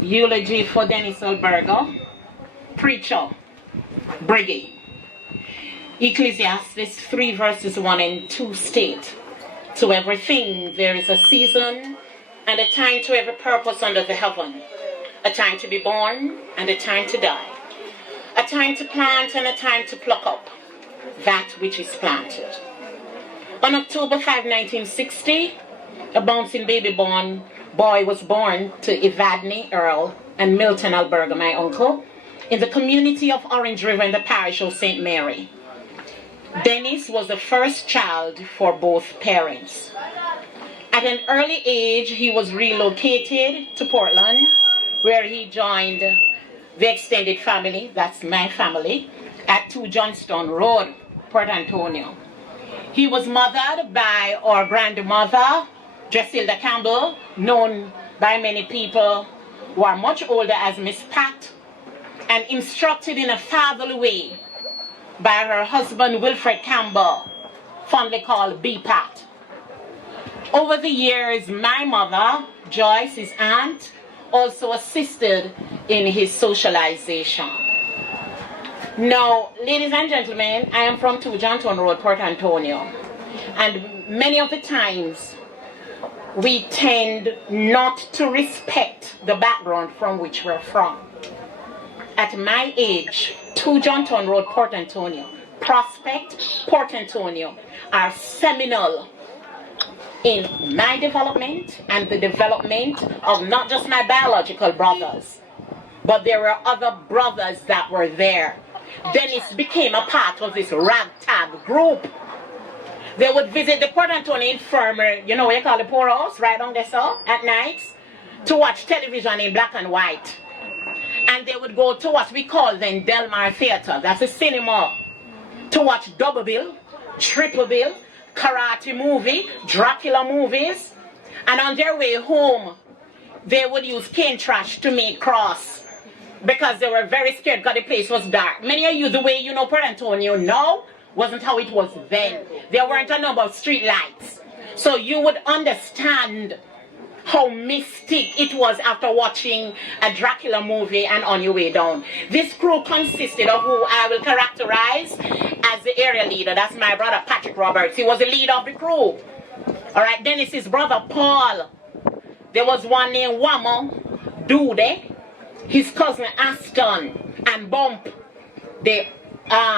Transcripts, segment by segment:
Eulogy for Denis Alberga, preacher, Briggie. Ecclesiastes 3 verses 1 and 2 state, to everything there is a season and a time to every purpose under the heaven, a time to be born and a time to die, a time to plant and a time to pluck up that which is planted. On October 5, 1960, a bouncing baby boy was born to Evadne Earl and Milton Alberga, my uncle, in the community of Orange River in the parish of St. Mary. Denis was the first child for both parents. At an early age, he was relocated to Portland, where he joined the extended family, that's my family, at 2 Johnstone Road, Port Antonio. He was mothered by our grandmother, Dracilda Campbell, known by many people who are much older as Miss Pat, and instructed in a fatherly way by her husband, Wilfred Campbell, fondly called B-Pat. Over the years, my mother, Joyce, his aunt, also assisted in his socialization. Now, ladies and gentlemen, I am from 2 Johnstone Road, Port Antonio, and many of the times we tend not to respect the background from which we're from. At my age, 2 Johnstone Road, Port Antonio, Prospect, Port Antonio are seminal in my development and the development of not just my biological brothers, but there were other brothers that were there. Denis became a part of this ragtag group. They would visit the Port Antonio Infirmary, you know what you call the poorhouse, right down there, so, at nights, to watch television in black and white. And they would go to what we call then Delmar Theater, that's a cinema, to watch double bill, triple bill, karate movie, Dracula movies, and on their way home, they would use cane trash to make cross because they were very scared because the place was dark. Many of you, the way you know Port Antonio now, wasn't how it was then. There weren't a number of street lights. So you would understand how mystic it was after watching a Dracula movie and on your way down. This crew consisted of who I will characterize as the area leader. That's my brother Patrick Roberts. He was the leader of the crew. Alright, Dennis's brother Paul. There was one named Wamo, Dude, his cousin Aston, and Bump.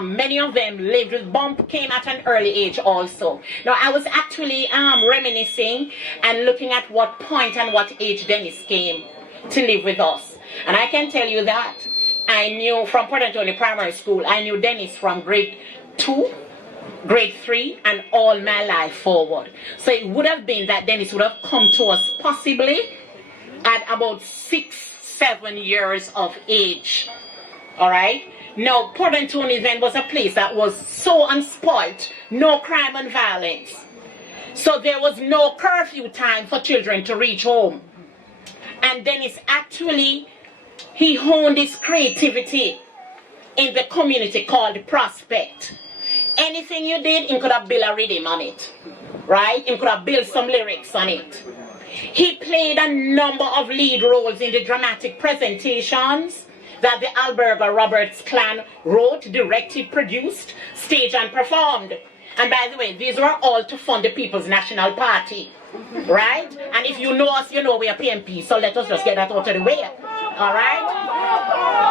Many of them lived with Bump, came at an early age also. Now I was actually reminiscing and looking at what point and what age Denis came to live with us. And I can tell you that I knew from Port Antonio Primary School, I knew Denis from grade 2, grade 3, and all my life forward. So it would have been that Denis would have come to us possibly at about 6-7 years of age. Alright? Now, Port Antonio then was a place that was so unspoilt, no crime and violence. So there was no curfew time for children to reach home. And Denis actually, he honed his creativity in the community called Prospect. Anything you did, he could have built a rhythm on it, right? He could have built some lyrics on it. He played a number of lead roles in the dramatic presentations that the Alberga Roberts clan wrote, directed, produced, staged, and performed. And by the way, these were all to fund the People's National Party, right? And if you know us, you know we are PNP, so let us just get that out of the way. All right?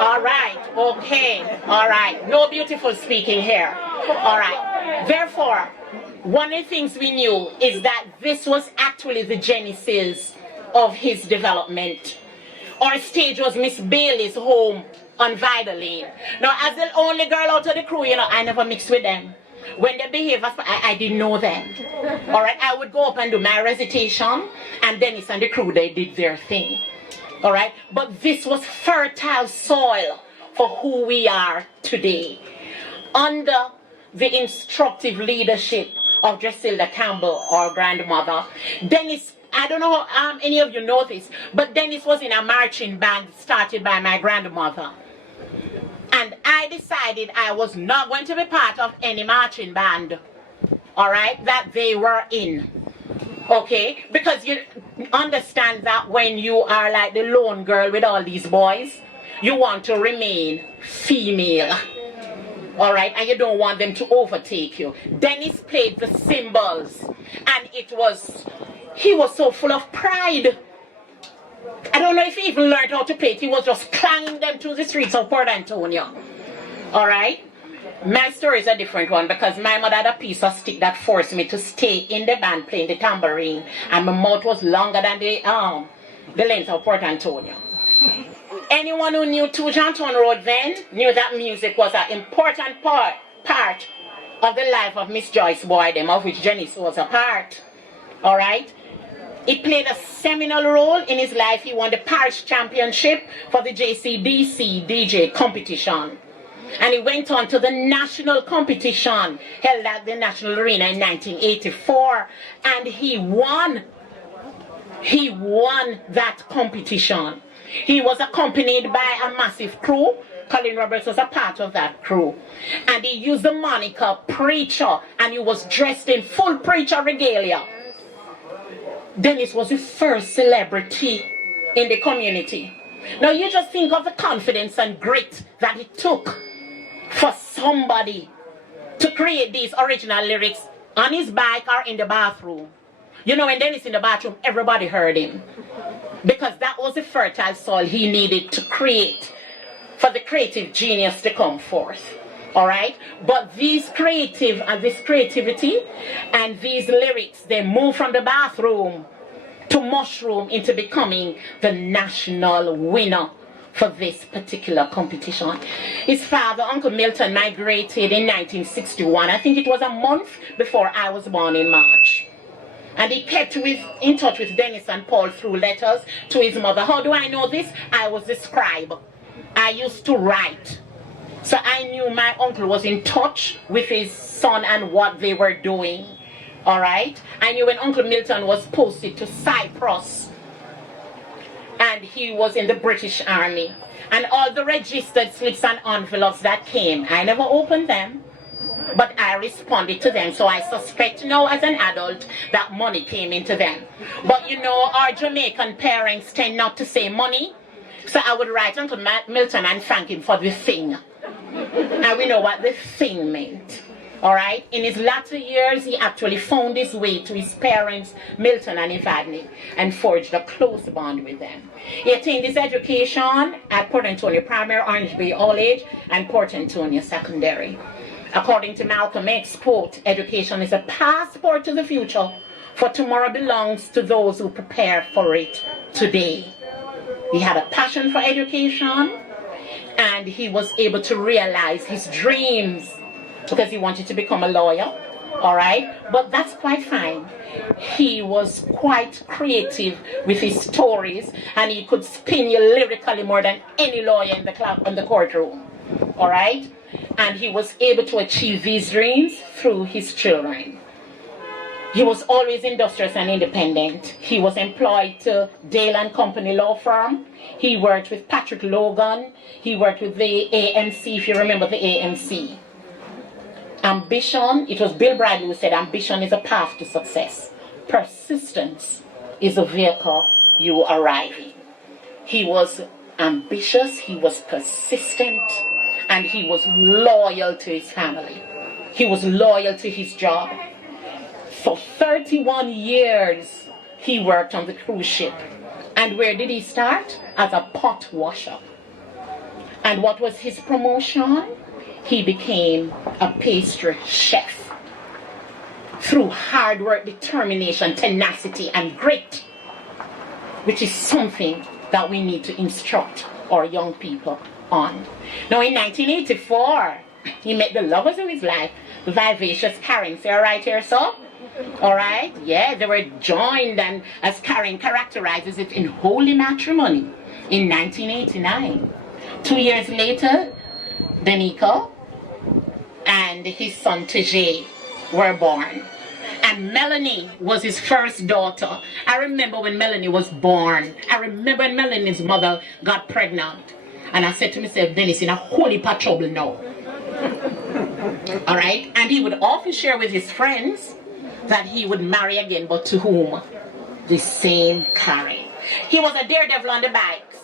All right, okay, all right. No beautiful speaking here. All right. Therefore, one of the things we knew is that this was actually the genesis of his development. Our stage was Miss Bailey's home on Vida Lane. Now, as the only girl out of the crew, you know, I never mixed with them. When they behaved, I didn't know them. All right, I would go up and do my recitation, and Denis and the crew, they did their thing. All right, but this was fertile soil for who we are today. Under the instructive leadership of Dracilda Campbell, our grandmother, Denis, I don't know how any of you know this, but Denis was in a marching band started by my grandmother. And I decided I was not going to be part of any marching band, all right, that they were in. Okay? Because you understand that when you are like the lone girl with all these boys, you want to remain female. Alright? And you don't want them to overtake you. Dennis played the cymbals. And he was so full of pride. I don't know if he even learned how to play it. He was just clanging them through the streets of Port Antonio. Alright? My story is a different one because my mother had a piece of stick that forced me to stay in the band playing the tambourine. And my mouth was longer than the length of Port Antonio. Anyone who knew Two Janton Road then knew that music was an important part of the life of Miss Joyce Boydem, of which Janice was a part. Alright? It played a seminal role in his life. He won the parish championship for the JCDC DJ competition. And he went on to the national competition held at the National Arena in 1984. And he won. He won that competition. He was accompanied by a massive crew. Colin Roberts was a part of that crew. And he used the moniker Preacher. And he was dressed in full preacher regalia. Dennis was the first celebrity in the community. Now you just think of the confidence and grit that it took for somebody to create these original lyrics on his bike or in the bathroom. You know, when Dennis in the bathroom, everybody heard him. Because that was the fertile soil he needed to create for the creative genius to come forth. Alright? But this creativity and these lyrics, they move from the bathroom to mushroom into becoming the national winner for this particular competition. His father, Uncle Milton, migrated in 1961. I think it was a month before I was born in March. And he kept in touch with Dennis and Paul through letters to his mother. How do I know this? I was the scribe. I used to write. So I knew my uncle was in touch with his son and what they were doing. Alright? I knew when Uncle Milton was posted to Cyprus. And he was in the British Army. And all the registered slips and envelopes that came, I never opened them. But I responded to them. So I suspect now as an adult that money came into them. But you know, our Jamaican parents tend not to say money. So I would write Uncle Milton and thank him for the thing. And we know what the thing meant. Alright? In his latter years, he actually found his way to his parents, Milton and Evadne, and forged a close bond with them. He attained his education at Port Antonio Primary, Orange Bay All Age, and Port Antonio Secondary. According to Malcolm X, quote, education is a passport to the future, for tomorrow belongs to those who prepare for it today. He had a passion for education, and he was able to realize his dreams because he wanted to become a lawyer, all right? But that's quite fine. He was quite creative with his stories, and he could spin you lyrically more than any lawyer in the courtroom, all right? And he was able to achieve these dreams through his children. He was always industrious and independent. He was employed to Dale and Company law firm. He worked with Patrick Logan. He worked with the AMC, if you remember the AMC. Ambition, it was Bill Bradley who said, ambition is a path to success. Persistence is a vehicle you arrive in. He was ambitious, he was persistent, and he was loyal to his family. He was loyal to his job. For 31 years, he worked on the cruise ship. And where did he start? As a pot washer. And what was his promotion? He became a pastry chef. Through hard work, determination, tenacity, and grit, which is something that we need to instruct our young people on. Now in 1984, he met the lovers of his life, the vivacious Karen. See her right here, so? Alright, yeah, they were joined, and as Karen characterizes it, in holy matrimony in 1989. 2 years later, Danico and his son Tajay were born. And Melanie was his first daughter. I remember when Melanie was born. I remember when Melanie's mother got pregnant. And I said to myself, Dennis, in a whole heap of trouble now. Alright? And he would often share with his friends that he would marry again, but to whom? The same Karen. He was a daredevil on the bikes.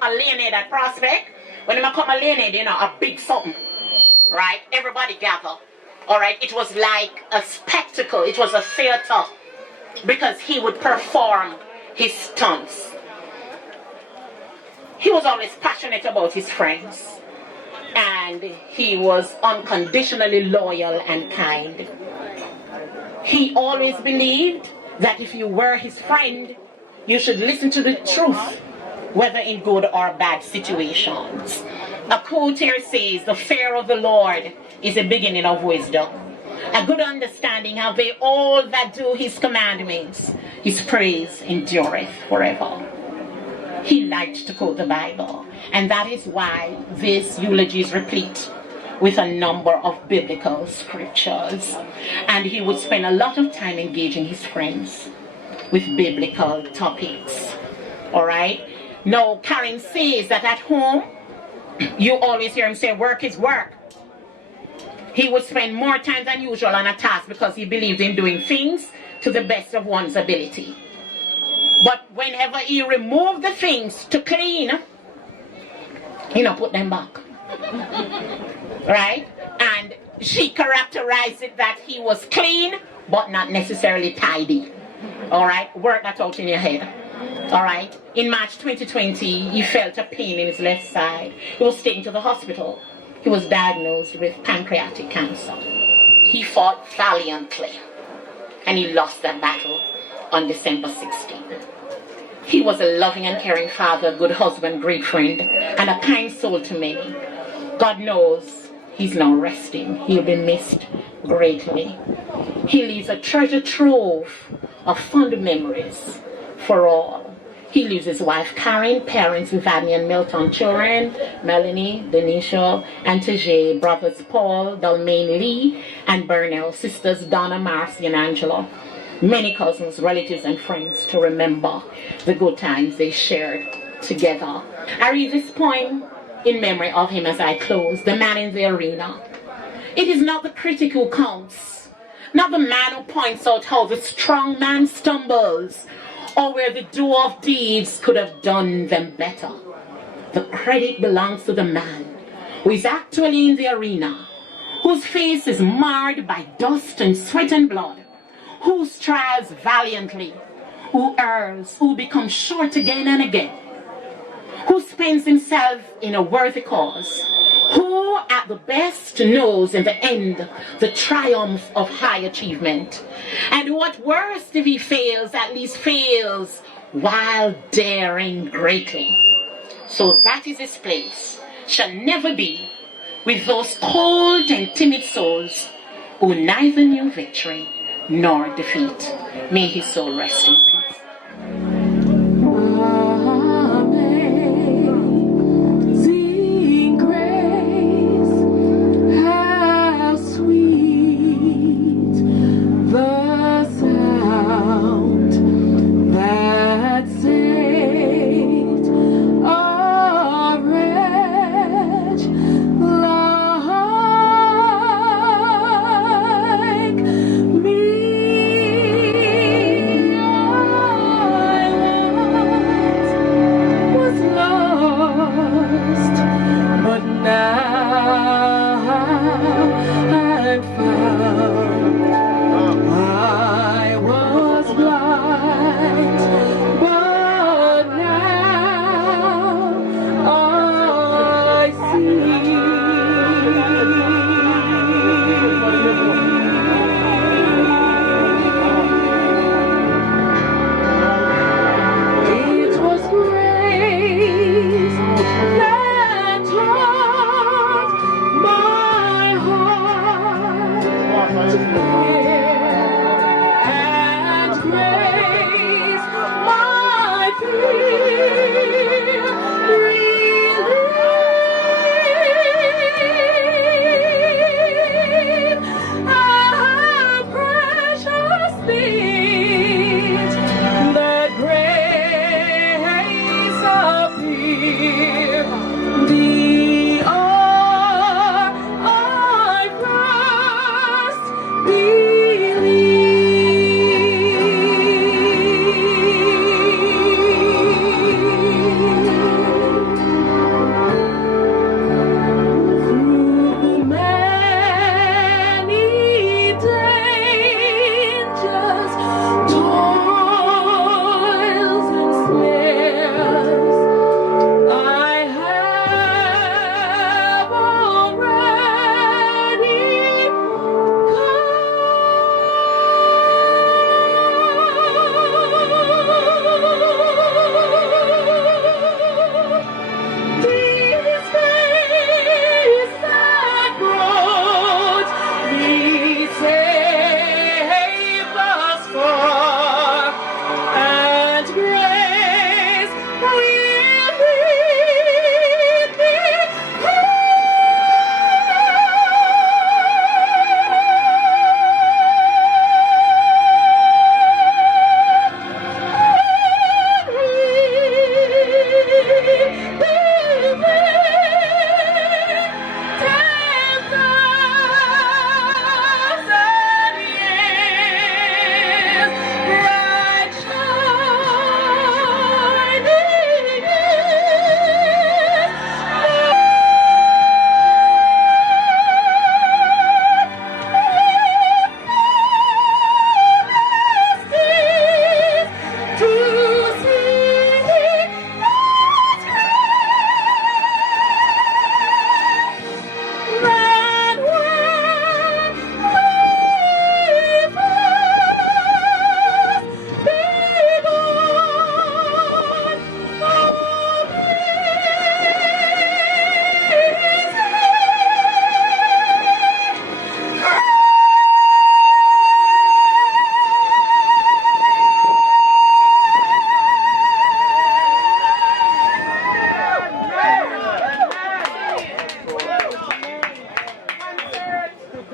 A lane that prospect. When they come a lane, you know, a big something. Right? Everybody gather. Alright? It was like a spectacle. It was a theater. Because he would perform his stunts. He was always passionate about his friends. And he was unconditionally loyal and kind. He always believed that if you were his friend, you should listen to the truth, whether in good or bad situations. A quote here says, the fear of the Lord is the beginning of wisdom. A good understanding of all that do his commandments, his praise endureth forever. He liked to quote the Bible, and that is why this eulogy is replete with a number of biblical scriptures. And he would spend a lot of time engaging his friends with biblical topics. All right? Now, Karen says that at home, you always hear him say, work is work. He would spend more time than usual on a task because he believed in doing things to the best of one's ability. But whenever he removed the things to clean, he not put them back. Right? And she characterized it that he was clean, but not necessarily tidy. All right? Work that out in your head. All right? In March 2020, he felt a pain in his left side. He was taken to the hospital. He was diagnosed with pancreatic cancer. He fought valiantly, and he lost that battle on December 16th. He was a loving and caring father, good husband, great friend, and a kind soul to many. God knows he's now resting. He'll be missed greatly. He leaves a treasure trove of fond memories for all. He leaves his wife Karen, parents Vivian and Milton, children Melanie, Denisha, and Tajay, brothers Paul, Dalmain Lee, and Burnell, sisters Donna, Marcy, and Angela. Many cousins, relatives, and friends to remember the good times they shared together. I read this poem in memory of him as I close, the man in the arena. It is not the critic who counts, not the man who points out how the strong man stumbles, or where the doer of deeds could have done them better. The credit belongs to the man who is actually in the arena, whose face is marred by dust and sweat and blood, who strives valiantly, who errs, who becomes short again and again, who spends himself in a worthy cause, who at the best knows in the end the triumph of high achievement, and what worst if he fails, at least fails while daring greatly. So that is his place, shall never be with those cold and timid souls who neither knew victory nor defeat. May his soul rest in peace.